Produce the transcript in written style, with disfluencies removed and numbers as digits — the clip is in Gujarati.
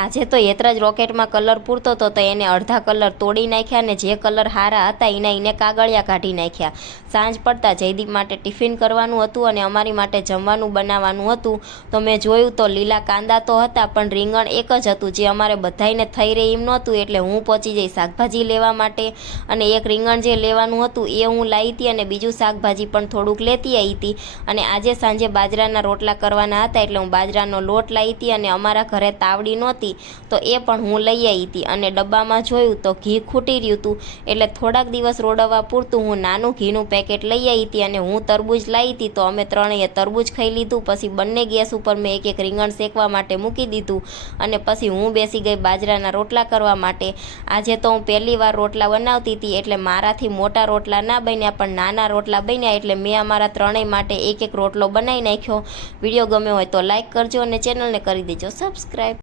આજે તો એતરાજ રોકેટમાં કલર પૂરતો હતો તો એને અડધા કલર તોડી નાખ્યા અને જે કલર હારા હતા એને કાગળિયા કાઢી નાખ્યા. સાંજ પડતા જયદીપ માટે ટિફિન કરવાનું હતું અને અમારી માટે જમવાનું બનાવવાનું હતું. તો મેં જોયું તો લીલા કાંદા તો હતા પણ રીંગણ એક જ હતું જે અમારે બધાઈને થઈ રહે એમ નહોતું. એટલે હું પહોંચી જઈ શાકભાજી લેવા માટે અને એક રીંગણ જે લેવાનું હતું એ હું લાવી હતી અને બીજું શાકભાજી પણ થોડુંક લેતી આવી હતી. અને આજે સાંજે બાજરાના રોટલા કરવાના હતા એટલે હું બાજરાનો લોટ લાવી હતી અને અમારા ઘરે તાવડી નહોતી તો એ પણ હું લઈ આવી હતી. અને ડબ્બામાં જોયું તો ઘી ખૂટી રહ્યું હતું એટલે થોડાક દિવસ રોડવવા પૂરતું હું નાનું ઘીનું પેકેટ લઈ આવી હતી અને હું તરબૂચ લાવી હતી. તો અમે ત્રણેય તરબૂચ ખાઈ લીધું. પછી બંને ગેસ ઉપર મેં એક એક રીંગણ શેકવા માટે મૂકી દીધું અને પછી હું બેસી ગઈ બાજરાના રોટલા કરવા માટે. આજે તો હું પહેલી વાર રોટલા બનાવતી હતી એટલે મારાથી મોટા રોટલા ના બન્યા પણ નાના રોટલા બન્યા એટલે મેં અમારા ત્રણેય માટે એક એક રોટલો બનાવી નાખ્યો. વિડીયો ગમ્યો હોય તો લાઈક કરજો અને ચેનલને કરી દેજો સબસ્ક્રાઈબ.